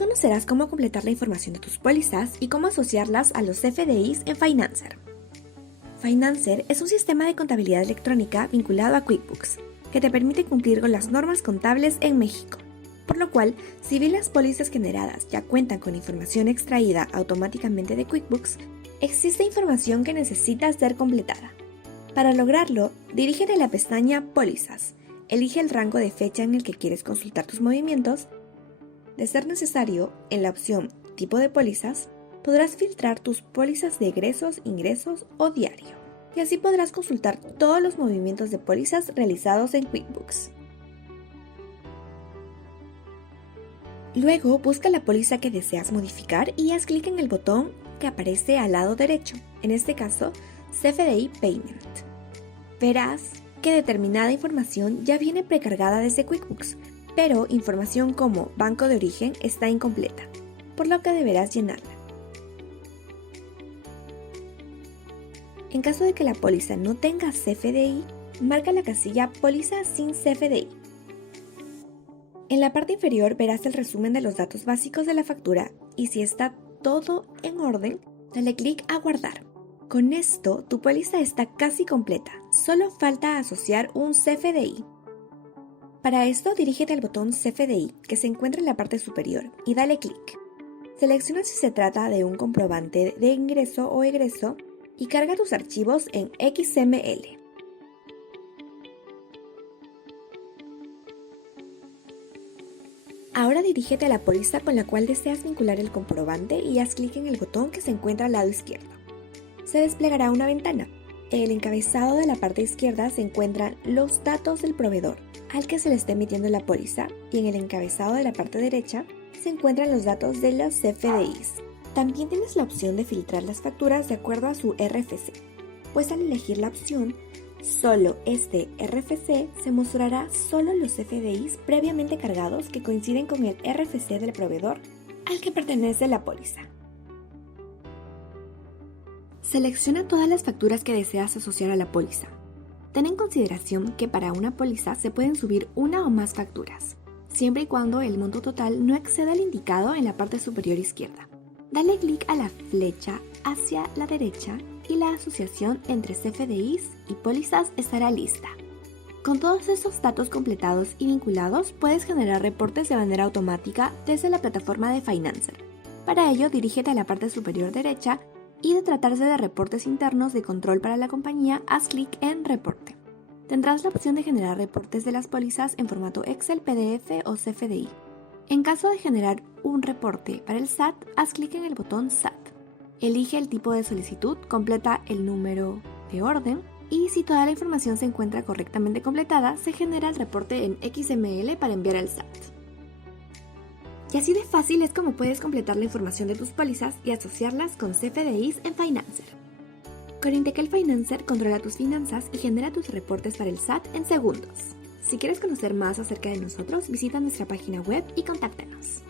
conocerás cómo completar la información de tus pólizas y cómo asociarlas a los CFDIs en Financer. Financer es un sistema de contabilidad electrónica vinculado a QuickBooks, que te permite cumplir con las normas contables en México. Por lo cual, si bien las pólizas generadas ya cuentan con información extraída automáticamente de QuickBooks, existe información que necesita ser completada. Para lograrlo, dirígete a la pestaña Pólizas, elige el rango de fecha en el que quieres consultar tus movimientos. De ser necesario, en la opción Tipo de pólizas, podrás filtrar tus pólizas de egresos, ingresos o diario, y así podrás consultar todos los movimientos de pólizas realizados en QuickBooks. Luego, busca la póliza que deseas modificar y haz clic en el botón que aparece al lado derecho, en este caso, CFDI Payment. Verás que determinada información ya viene precargada desde QuickBooks, pero información como banco de origen está incompleta, por lo que deberás llenarla. En caso de que la póliza no tenga CFDI, marca la casilla Póliza sin CFDI. En la parte inferior verás el resumen de los datos básicos de la factura y si está todo en orden, dale clic a guardar. Con esto, tu póliza está casi completa, solo falta asociar un CFDI. Para esto, dirígete al botón CFDI que se encuentra en la parte superior y dale clic. Selecciona si se trata de un comprobante de ingreso o egreso y carga tus archivos en XML. Ahora dirígete a la póliza con la cual deseas vincular el comprobante y haz clic en el botón que se encuentra al lado izquierdo. Se desplegará una ventana. En el encabezado de la parte izquierda se encuentran los datos del proveedor al que se le esté emitiendo la póliza y en el encabezado de la parte derecha se encuentran los datos de los CFDIs. También tienes la opción de filtrar las facturas de acuerdo a su RFC, pues al elegir la opción Solo este RFC se mostrará solo los CFDIs previamente cargados que coinciden con el RFC del proveedor al que pertenece la póliza. Selecciona todas las facturas que deseas asociar a la póliza. Ten en consideración que para una póliza se pueden subir una o más facturas, siempre y cuando el monto total no exceda el indicado en la parte superior izquierda. Dale clic a la flecha hacia la derecha y la asociación entre CFDIs y pólizas estará lista. Con todos esos datos completados y vinculados, puedes generar reportes de manera automática desde la plataforma de Financer. Para ello, dirígete a la parte superior derecha y de tratarse de reportes internos de control para la compañía, haz clic en Reporte. Tendrás la opción de generar reportes de las pólizas en formato Excel, PDF o CFDI. En caso de generar un reporte para el SAT, haz clic en el botón SAT. Elige el tipo de solicitud, completa el número de orden y si toda la información se encuentra correctamente completada, se genera el reporte en XML para enviar al SAT. Y así de fácil es como puedes completar la información de tus pólizas y asociarlas con CFDIs en Financer. Con Intequel Financer controla tus finanzas y genera tus reportes para el SAT en segundos. Si quieres conocer más acerca de nosotros, visita nuestra página web y contáctanos.